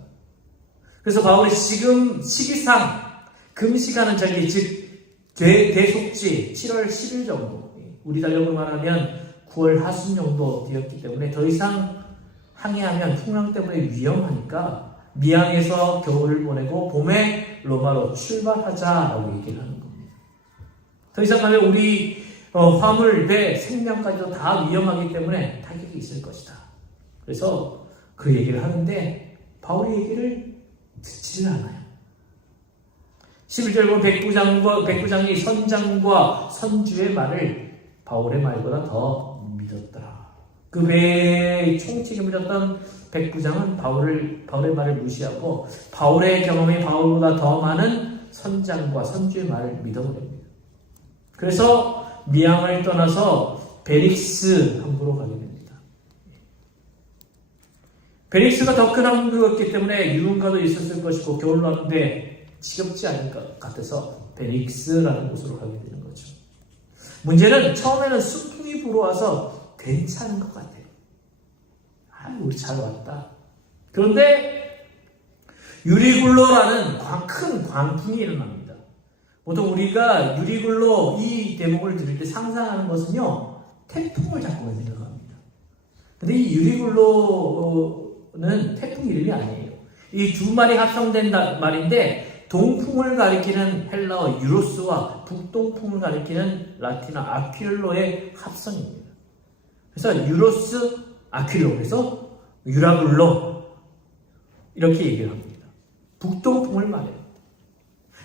그래서 바울이 지금 시기상 금시가는 저기 즉 대속지 7월 10일 정도, 우리 달력으로 말하면 9월 하순 정도 되었기 때문에 더 이상 항해하면 풍랑 때문에 위험하니까 미항에서 겨울을 보내고 봄에 로마로 출발하자라고 얘기를 하는 겁니다. 더 이상 가면 우리 화물, 배, 생명까지도 다 위험하기 때문에 타격이 있을 것이다. 그래서 그 얘기를 하는데 바울의 얘기를 듣지를 않아요. 11절 보면 백부장이 선장과 선주의 말을 바울의 말보다 더 믿었더라. 그 배의 총책임을 졌던 백부장은 바울의 말을 무시하고 바울의 경험이 바울보다 더 많은 선장과 선주의 말을 믿어버립니다. 그래서 미항을 떠나서 베릭스 항구로 가게 됩니다. 베릭스가 더 큰 항구였기 때문에 유흥가도 있었을 것이고 겨울로 하는데 지겹지 않을 것 같아서 베릭스라는 곳으로 가게 되는 거죠. 문제는 처음에는 수풍이 불어와서 괜찮은 것 같아요. 우리 잘 왔다. 그런데 유리굴로라는 큰 광풍이 일어납니다. 보통 우리가 유리굴로 이 대목을 들을 때 상상하는 것은요, 태풍을 자꾸만 생각합니다. 근데 이 유리굴로는 태풍 이름이 아니에요. 이 두 말이 합성된 말인데, 동풍을 가리키는 헬라어 유로스와 북동풍을 가리키는 라틴어 아퀴를로의 합성입니다. 그래서 유로스 아퀴로, 그래서 유라굴로 이렇게 얘기를 합니다. 북동풍을 말해요.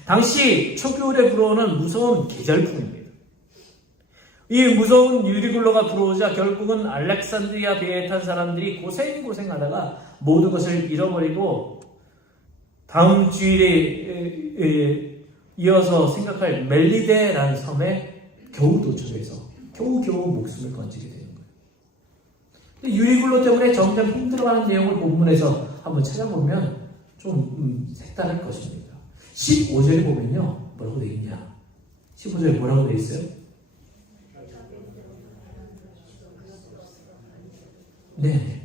당시 초겨울에 불어오는 무서운 계절풍입니다. 이 무서운 유리굴로가 불어오자 결국은 알렉산드리아 배에 탄 사람들이 고생하다가 모든 것을 잃어버리고 다음 주일에 이어서 생각할 멜리데라는 섬에 겨우 도착해서 겨우 목숨을 건지게 되는 거예요. 근데 유리굴로 때문에 점점 힘들어가는 내용을 본문에서 한번 찾아보면 좀 색다를 것입니다. 15절에 보면요, 뭐라고 되어 있냐? 15절에 뭐라고 되어 있어요? 네,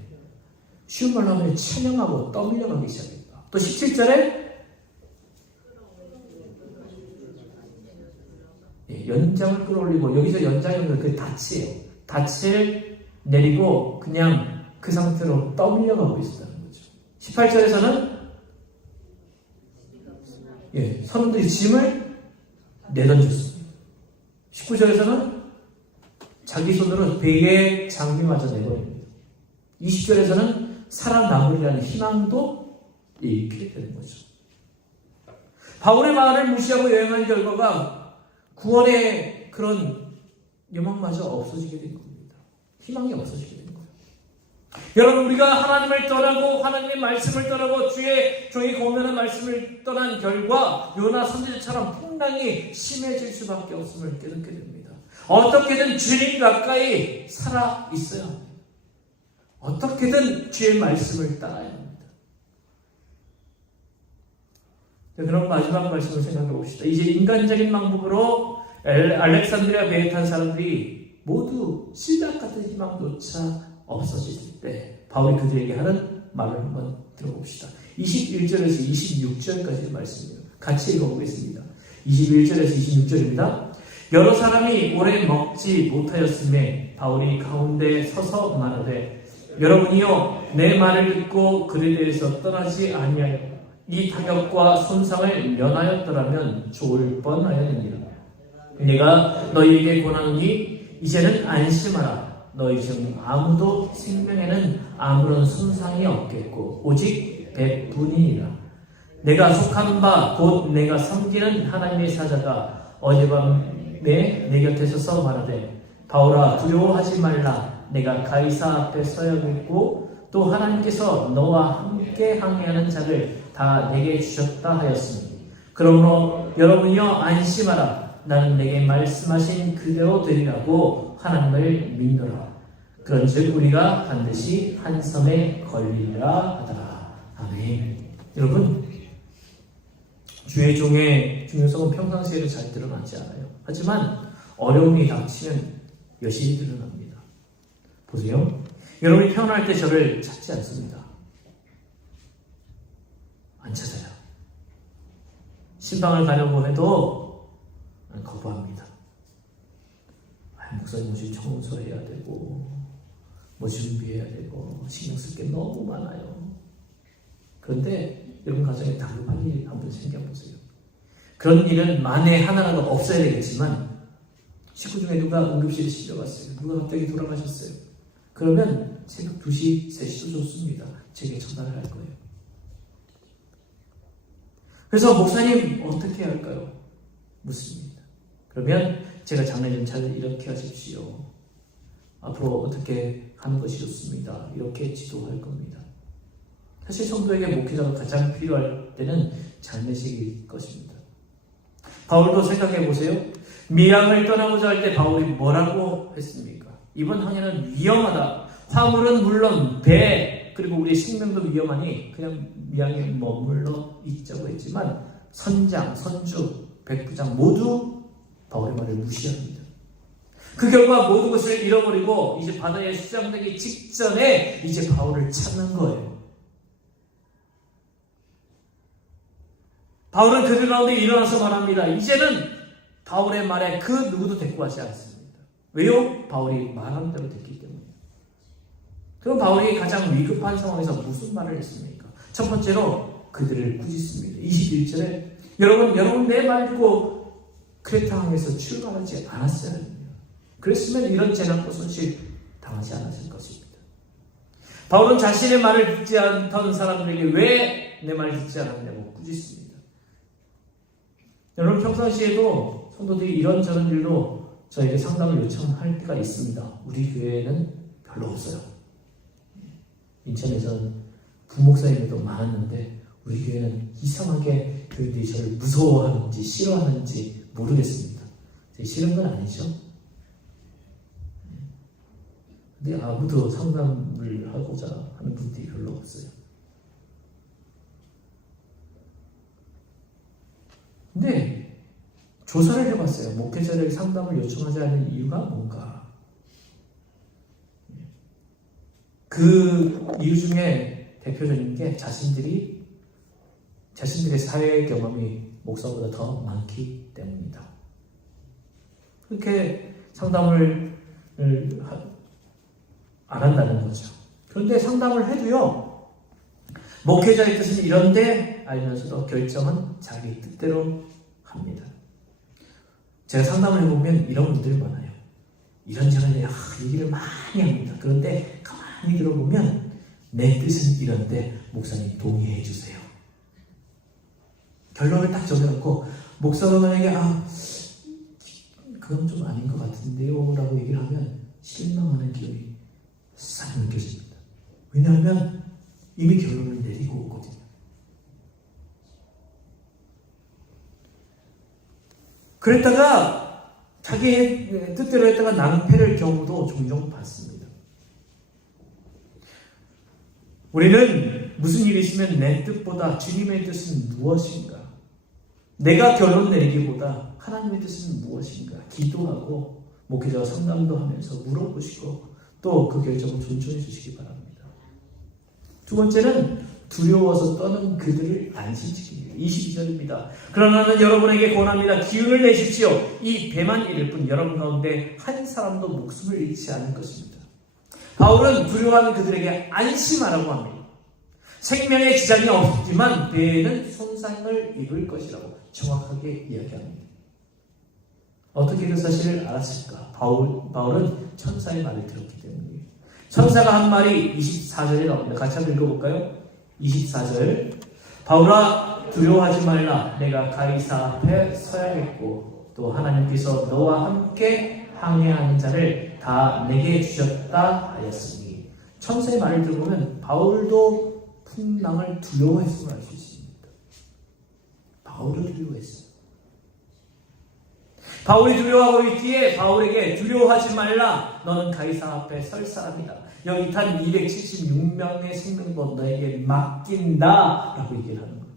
쉬운 말로 하면 찬양하고 떠밀려가기 시작합니다. 또 17절에 연장을 끌어올리고, 여기서 연장이 그 닻이에요. 닻을 내리고 그냥 그 상태로 떠밀려가고 있었다는 거죠. 18절에서는 선원들이 짐을 내던졌습니다. 19절에서는 자기 손으로 배의 장비마저 내버립니다. 20절에서는 살아남으리라는 희망도 잃게 되는 거죠. 바울의 말을 무시하고 여행한 결과가 구원의 그런 여망마저 없어지게 된 겁니다. 희망이 없어지게 된 거예요. 여러분, 우리가 하나님을 떠나고 하나님의 말씀을 떠나고 주의 종이 공면한 말씀을 떠난 결과 요나 선지자처럼 풍랑이 심해질 수밖에 없음을 깨닫게 됩니다. 어떻게든 주님 가까이 살아 있어야 합니다. 어떻게든 주의 말씀을 따라야 합니다. 그럼 마지막 말씀을 생각해 봅시다. 이제 인간적인 방법으로 알렉산드리아 배에 탄 사람들이 모두 실각 같은 희망조차 없어질 때 바울이 그들에게 하는 말을 한번 들어봅시다. 21절에서 26절까지의 말씀이에요. 같이 읽어보겠습니다. 21절에서 26절입니다. 여러 사람이 오래 먹지 못하였음에 바울이 가운데 서서 말하되, 여러분이요 내 말을 듣고 그에 대해서 떠나지 아니하여 이 타격과 손상을 면하였더라면 좋을 뻔하였느니라. 내가 너희에게 권하노니 이제는 안심하라. 너희 중 아무도 생명에는 아무런 손상이 없겠고 오직 배뿐이니라. 내가 속한 바 곧 내가 섬기는 하나님의 사자가 어젯밤에 내 곁에 서서 말하되, 바울아 두려워하지 말라. 내가 가이사 앞에 서야겠고 또 하나님께서 너와 함께 항해하는 자를 다 내게 주셨다 하였으니, 그러므로 여러분이여 안심하라. 나는 내게 말씀하신 그대로 되리라고 하나님을 믿노라. 그런즉 우리가 반드시 한 섬에 걸리리라 하더라. 아멘. 여러분, 주의 종의 중요성은 평상시에도 잘 드러나지 않아요. 하지만 어려움이 닥치면 여실히 드러납니다. 보세요. 여러분이 태어날 때 저를 찾지 않습니다. 안 찾아요. 신방을 가려고 해도 거부합니다. 목사님 오시 청소해야 되고 뭐 준비해야 되고 신경 쓸 게 너무 많아요. 그런데 여러분 가정에 다급한 일이 한번 생겨보세요. 그런 일은 만에 하나라도 없어야 되겠지만, 식구 중에 누가 응급실에 실려갔어요. 누가 갑자기 돌아가셨어요. 그러면 새벽 2시, 3시도 좋습니다. 제게 전화를 할 거예요. 그래서 목사님 어떻게 해야 할까요? 묻습니다. 그러면 제가 장례 잘 이렇게 하십시오. 앞으로 어떻게 하는 것이 좋습니다. 이렇게 지도할 겁니다. 사실 성도에게 목회자가 가장 필요할 때는 장례식일 것입니다. 바울도 생각해 보세요. 미양을 떠나고자 할 때 바울이 뭐라고 했습니까? 이번 항해는 위험하다. 화물은 물론 배 그리고 우리 생명도 위험하니 그냥 미양에 머물러 있자고 했지만, 선장, 선주, 백부장 모두 바울의 말을 무시합니다. 그 결과 모든 것을 잃어버리고 이제 바다에 수장되기 직전에 이제 바울을 찾는 거예요. 바울은 그들 가운데 일어나서 말합니다. 이제는 바울의 말에 그 누구도 대꾸하지 않습니다. 왜요? 바울이 말하는 대로 됐기 때문에. 그럼 바울이 가장 위급한 상황에서 무슨 말을 했습니까? 첫 번째로 그들을 꾸짖습니다. 21절에 여러분 내 말 듣고 크레타 항에서 출발하지 않았어야 합니다. 그랬으면 이런 재난과 손실 당하지 않았을 것입니다. 바울은 자신의 말을 듣지 않던 사람들에게 왜 내 말을 듣지 않았냐고 꾸짖습니다. 여러분 평상시에도 성도들이 이런저런 일로 저에게 상담을 요청할 때가 있습니다. 우리 교회에는 별로 없어요. 인천에서는 부목사님들도 많았는데 우리 교회는 이상하게 교인들이 저를 무서워하는지 싫어하는지 모르겠습니다. 싫은 건 아니죠. 근데 아무도 상담을 하고자 하는 분들이 별로 없어요. 근데 조사를 해봤어요. 목회자를 상담을 요청하지 않는 이유가 뭔가. 그 이유 중에 대표적인 게 자신들의 사회 경험이 목사보다 더 많기 때문입니다. 그렇게 상담을 안 한다는 거죠. 그런데 상담을 해도요, 목회자의 뜻은 이런데 알면서도 결정은 자기 뜻대로 합니다. 제가 상담을 해보면 이런 분들이 많아요. 이런저런 얘기를 많이 합니다. 그런데 가만히 들어보면 내 뜻은 이런데 목사님 동의해 주세요. 결론을 딱 정해놓고 목사가 만약에 그건 좀 아닌 것 같은데요 라고 얘기를 하면 실망하는 기분이 싹 느껴집니다. 왜냐하면 이미 결론을 내리고 오거든요. 그랬다가 자기의 뜻대로 했다가 낭패를 경우도 종종 받습니다. 우리는 무슨 일이 있으면 내 뜻보다 주님의 뜻은 무엇인가? 내가 결론 내리기보다 하나님의 뜻은 무엇인가? 기도하고 목회자와 상담도 하면서 물어보시고 또 그 결정을 존중해 주시기 바랍니다. 두 번째는 두려워서 떠는 그들을 안심시킵니다. 22절입니다. 그러나 나는 여러분에게 권합니다. 기운을 내십시오. 이 배만 이를 뿐 여러분 가운데 한 사람도 목숨을 잃지 않을 것입니다. 바울은 두려워하는 그들에게 안심하라고 합니다. 생명에 지장이 없지만 배에는 손상을 입을 것이라고 정확하게 이야기합니다. 어떻게 그 사실을 알았을까? 바울은 천사의 말을 들었기 때문이에요. 천사가 한 말이 24절에 나옵니다. 같이 한번 읽어볼까요? 24절. 바울아 두려워하지 말라. 내가 가이사 앞에 서야겠고 또 하나님께서 너와 함께 항해하는 자를 다 내게 주셨다 하였으니. 천사의 말을 들어보면 바울도 풍랑을 두려워했음을 알 수 있습니다. 바울을 두려워했어요. 바울이 두려워하고 있기에 바울에게 두려워하지 말라. 너는 가이사 앞에 설 사람이다. 여기 탄 276명의 생명도 너에게 맡긴다 라고 얘기를 하는 거예요.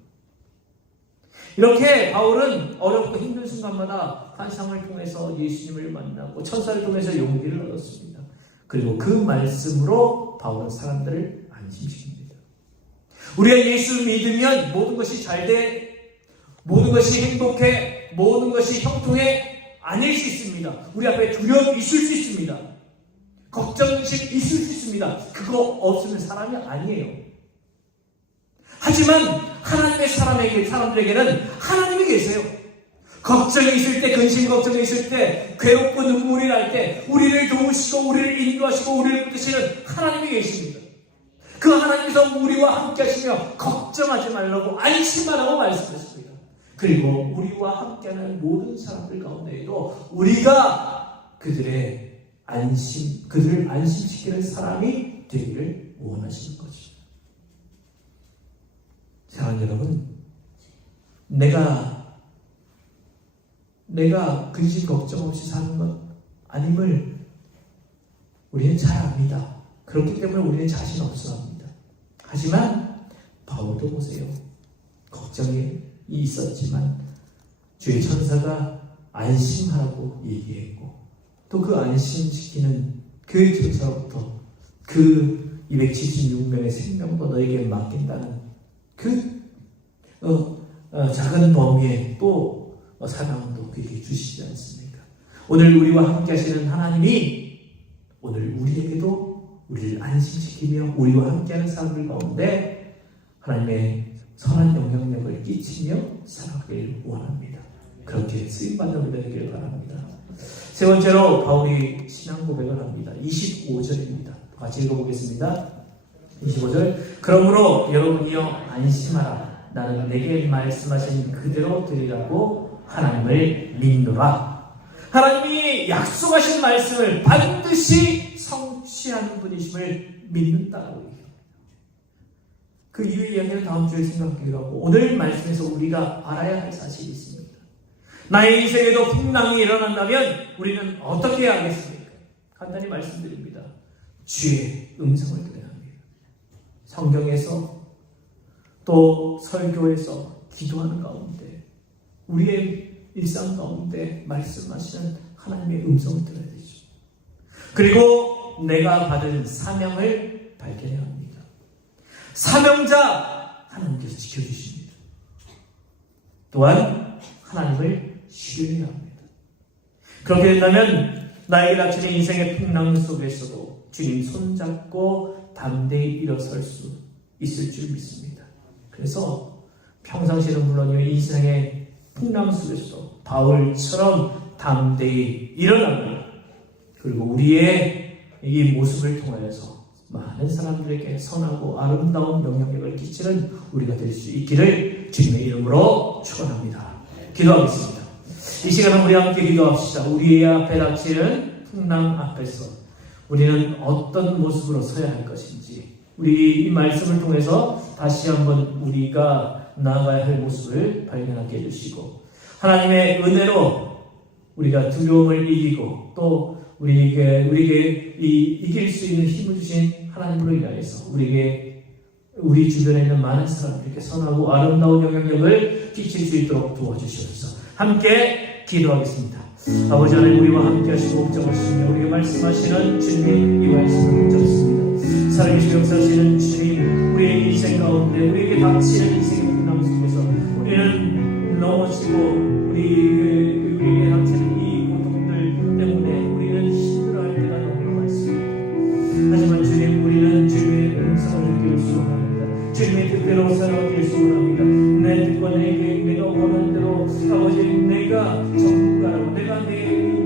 이렇게 바울은 어렵고 힘든 순간마다 환상을 통해서 예수님을 만나고 천사를 통해서 용기를 얻었습니다. 그리고 그 말씀으로 바울은 사람들을 안심시킵니다. 우리가 예수를 믿으면 모든 것이 잘 돼, 모든 것이 행복해, 모든 것이 형통해 아닐 수 있습니다. 우리 앞에 두려움 있을 수 있습니다. 걱정심 있을 수 있습니다. 그거 없으면 사람이 아니에요. 하지만 하나님의 사람들에게는 하나님이 계세요. 걱정이 있을 때, 근심 걱정이 있을 때, 괴롭고 눈물이 날 때 우리를 도우시고 우리를 인도하시고 우리를 붙드시는 하나님이 계십니다. 그 하나님께서 우리와 함께 하시며 걱정하지 말라고 안심하라고 말씀하십니다. 그리고 우리와 함께하는 모든 사람들 가운데에도 우리가 그들을 안심시키는 사람이 되기를 원하시는 거죠. 사랑하는 여러분, 내가 근심 걱정 없이 사는 것 아님을 우리는 잘 압니다. 그렇기 때문에 우리는 자신 없어 합니다. 하지만 바울도 보세요. 걱정이 있었지만 주의 천사가 안심하라고 얘기했고 또 그 안심시키는 그 천사로부터 그 276명의 생명도 너에게 맡긴다는 그 작은 범위에 또 사랑도 그에게 주시지 않습니까? 오늘 우리와 함께 하시는 하나님이 오늘 우리에게도 우리를 안심시키며 우리와 함께하는 사람들 가운데 하나님의 선한 영향력을 끼치며 살아가길 원합니다. 그렇게 쓰임받는 우리가 되기를 바랍니다. 세 번째로 바울이 신앙 고백을 합니다. 25절입니다. 같이 읽어보겠습니다. 25절. 그러므로 여러분이여 안심하라. 나는 내게 말씀하신 그대로 드리라고 하나님을 믿노라. 하나님이 약속하신 말씀을 반드시 성취하는 분이심을 믿는다고 얘기합니다. 그 이유의 이야기를 다음 주에 생각하기로 하고 오늘 말씀에서 우리가 알아야 할 사실이 있습니다. 나의 인생에도 풍랑이 일어난다면 우리는 어떻게 해야 하겠습니까? 간단히 말씀드립니다. 주의 음성을 들어야 합니다. 성경에서 또 설교에서 기도하는 가운데 우리의 일상 가운데 말씀하시는 하나님의 음성을 들어야 되죠. 그리고 내가 받은 사명을 발견해야 합니다. 사명자 하나님께서 지켜주십니다. 또한 하나님을 신뢰해야 합니다. 그렇게 된다면 나에게 닥치는 인생의 풍랑 속에서도 주님 손잡고 담대히 일어설 수 있을 줄 믿습니다. 그래서 평상시에는 물론이요 인생의 풍랑 속에서도 바울처럼 담대히 일어나고 그리고 우리의 이 모습을 통하여서 많은 사람들에게 선하고 아름다운 영향력을 끼치는 우리가 될 수 있기를 주님의 이름으로 축원합니다. 기도하겠습니다. 이 시간은 우리 함께 기도합시다. 우리의 앞에 닥치는 풍랑 앞에서 우리는 어떤 모습으로 서야 할 것인지 우리 이 말씀을 통해서 다시 한번 우리가 나아가야 할 모습을 발견하게 해주시고 하나님의 은혜로 우리가 두려움을 이기고 또 우리에게 이길 수 있는 힘을 주신 하나님으로 인하여서 우리 주변에 있는 많은 사람들에게 선하고 아름다운 영향력을 끼칠 수 있도록 도와주시옵소서. 함께 기도하겠습니다. 아버지 하나님 우리와 함께 하시고 목적하시며 우리에게 말씀하시는 주님의 이 말씀을 붙잡습니다. 살아계시고 역사하시는 주님 우리의 인생 가운데 우리에게 닥치는 인생의 풍랑 속에서 우리는 넘어지고 우리에게 닥치는 이 고통들 때문에 우리는 힘들어할 때가 너무 많습니다. 하지만 주님 우리는 주님의 음성을 느낄 수 원합니다. 주님의 뜻대로 살아갈 수 원합니다. 내 뜻과 내가 원하는 대로 아버지 내가 전문가라고 내가 내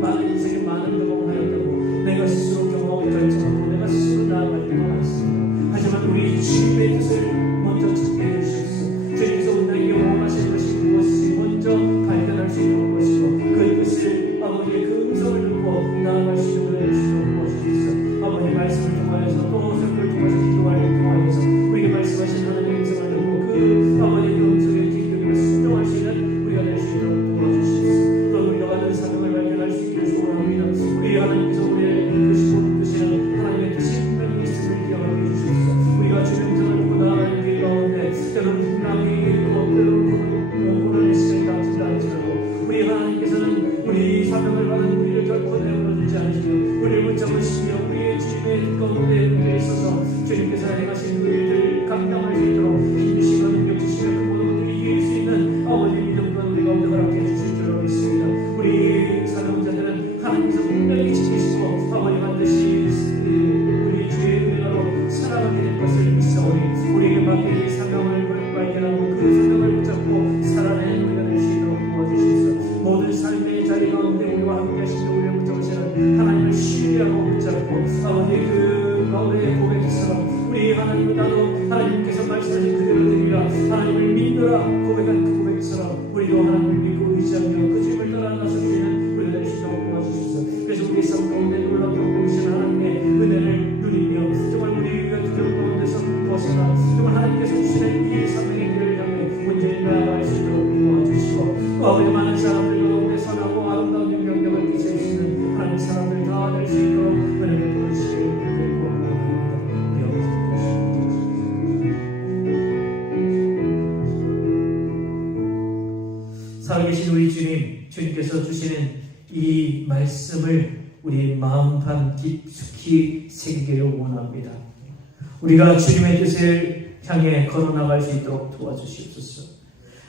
많은 인생에 많은 경험을 하였다고 내가 스스로 경험을 결정하고 내가 스스로 나아갈 때가 많습니다. 하지만 우리 주님의 뜻을 먼저 찾게 해주셨어. 주님께서 우리에게 원하시는 것이 무엇인지 먼저 발견할 수 있는 것이고 그 뜻을 아버지의 그 음성을 듣고 나아갈 수 있는 은혜를 주시고 무엇이겠어. 아버지 말씀을 통하여서 또 설교를 통해서 기도를 통하여서 우리에게 말씀하신 하나님의 음성을 듣고 그 아버지의 그 음성에 기도를 순종할 수 있는 우리가 될 수 있도록 도와주시옵소서. 또 우리가 받은 사명을 발견할 수 있기를 소원합니다. 우리 하나님께서 우리의 뜻이고 뜻이는 하나님의 뜻이 분명히 있음을 기억하게 해주시옵소서. 우리가 주의 음성을 듣고 나아가는 길 가운데 때로는 풍랑이 있고 때로는 고난의 시간이 닥친다 할지라도 우리 하나님께서는 우리 사명을 받은 우리를 결코 내버려두지 않으시며 우리를 붙잡으시며 우리의 주님의 뜻 가운데 우리에 있어서 주님께서 행하신 그 일들을 감당할 수 있도록 힘주시고 능력 주시며 그 모든 것들을 이길 수 있는 아버지의 믿음과 우리 가운데 허락해 주실 줄 믿습니다. 우리 사명자들은 하나님께서 분명히 지키시고 아버지 반드시 우리 주의 은혜로 살아가게 될 것을 믿사오니 우리에게 맡긴 이 사명을 발견하고 그 사명을 붙잡고 살아내는 우리가 될 수 있도록 도와주시옵소서. 모든 삶의 자리 가운데 우리와 함께 하시는 우리를 붙잡으시는 하나님을 신뢰하고 붙잡고 아버지 그 가운데 고백처럼 우리 하나님을 나도 하나님께서 말씀하신 그대로 드리라 하나님을 믿노라 고백한 그 고백처럼 우리도 하나님을 믿고 의지하며 그 주님을 따라 나설 수 있는 우리가 될 수 있도록 도와주시옵소서. 그래서 우리의 삶 가운데 놀랍게 오시는 하나님의 은혜를 누리며 정말 우리가 두려운 가운데서 벗어나 정말 하나님께서 주시는 이 사명의 길을 향해 온전히 나아갈 수 있도록 도와주시고 또 아버지 많은 사람들 가운데 선하고 아름다운 영향력을 끼칠 수 있는 하나님의 사람들 다 될 수 있도록 은혜를 도와주시길 믿고 살아계신 우리 주님께서 주시는 이 말씀을 우리 마음판 깊숙이 새기기를 원합니다. 우리가 주님의 뜻을 향해 걸어나갈 수 있도록 도와주시옵소서.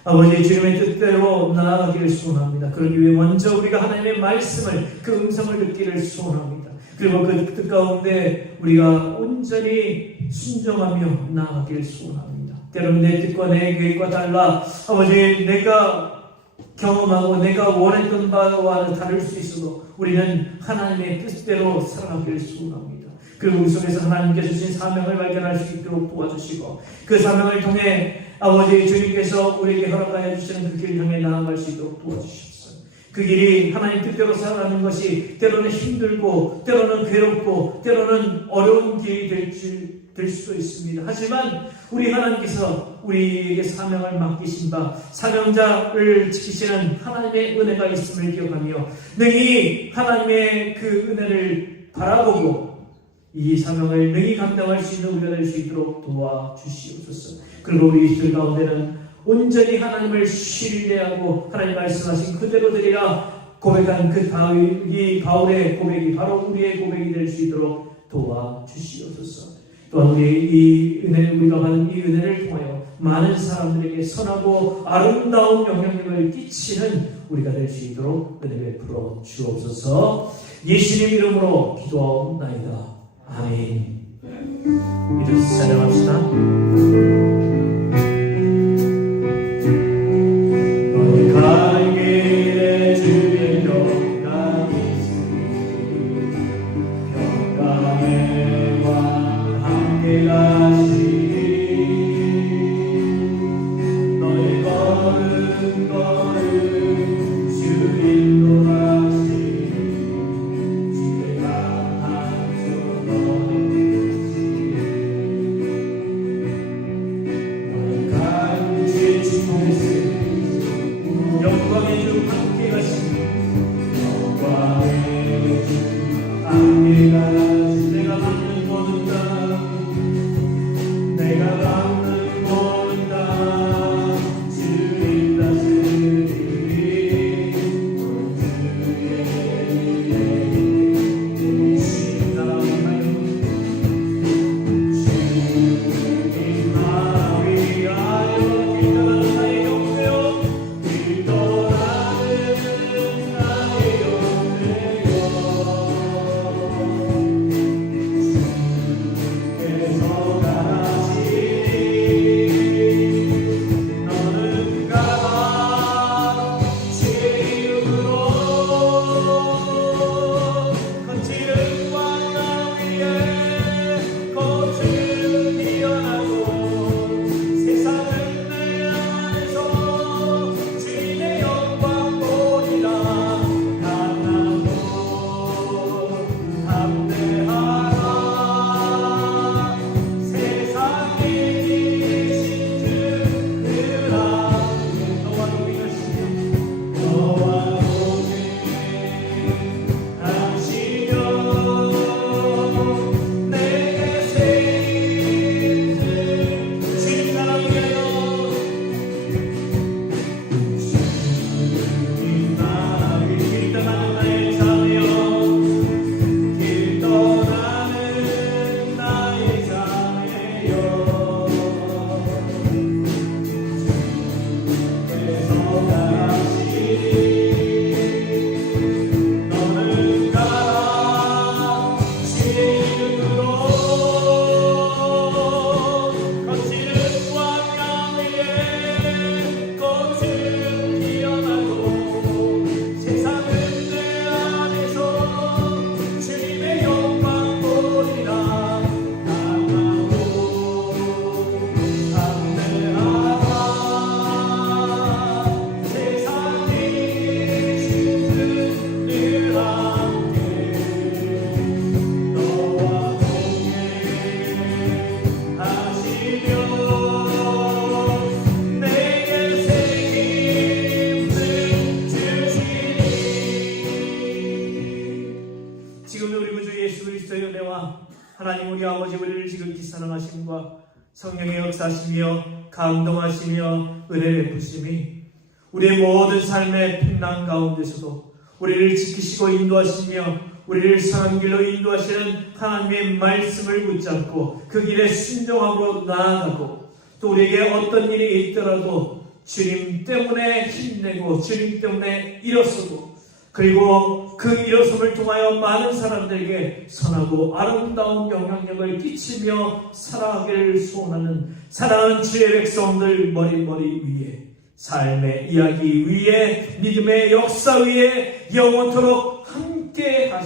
아버지 주님의 뜻대로 나아가기를 소원합니다. 그러기 위해 먼저 우리가 하나님의 말씀을, 그 음성을 듣기를 소원합니다. 그리고 그 뜻 가운데 우리가 온전히 순종하며 나아가기를 소원합니다. 때로는 내 뜻과 내 계획과 달라 아버지 내가 경험하고 내가 원했던 바와는 다를 수 있어도 우리는 하나님의 뜻대로 살아가기를 소원합니다. 그리고 우리 속에서 하나님께서 주신 사명을 발견할 수 있도록 도와주시고 그 사명을 통해 아버지 주님께서 우리에게 허락하여 주시는 그 길을 향해 나아갈 수 있도록 도와주시옵소서. 그 길이 하나님 뜻대로 살아가는 것이 때로는 힘들고 때로는 괴롭고 때로는 어려운 길이 될 수도 있습니다. 하지만 우리 하나님께서 우리에게 사명을 맡기신 바 사명자를 지키시는 하나님의 은혜가 있음을 기억하며 능히 하나님의 그 은혜를 바라보고 이 사명을 능히 감당할 수 있는 우리가 될 수 있도록 도와주시옵소서. 그리고 우리 이들 가운데는 온전히 하나님을 신뢰하고 하나님 말씀하신 그대로 되리라 고백한 그 바울의 고백이 바로 우리의 고백이 될 수 있도록 도와주시옵소서. 또한 우리가 받은 이 은혜를 통하여 많은 사람들에게 선하고 아름다운 영향력을 끼치는 우리가 될 수 있도록 은혜를 베풀어 주옵소서. 예수님 이름으로 기도하옵나이다. 아멘. 이제부터 찬양합시다. 하나님 우리 아버지 우리를 지극히 사랑하심과 성령의 역사하시며 감동하시며 은혜 베푸심이 우리의 모든 삶의 풍랑 가운데서도 우리를 지키시고 인도하시며 우리를 선한 길로 인도하시는 하나님의 말씀을 붙잡고 그 길에 순종함으로 나아가고 또 우리에게 어떤 일이 있더라도 주님 때문에 힘내고 주님 때문에 일어서고 그리고 그 일어섬을 통하여 많은 사람들에게 선하고 아름다운 영향력을 끼치며 살아가기를 소원하는 사랑하는 주의 백성들 머리머리 위에 삶의 이야기 위에 믿음의 역사 위에 영원토록 함께 하시옵소서.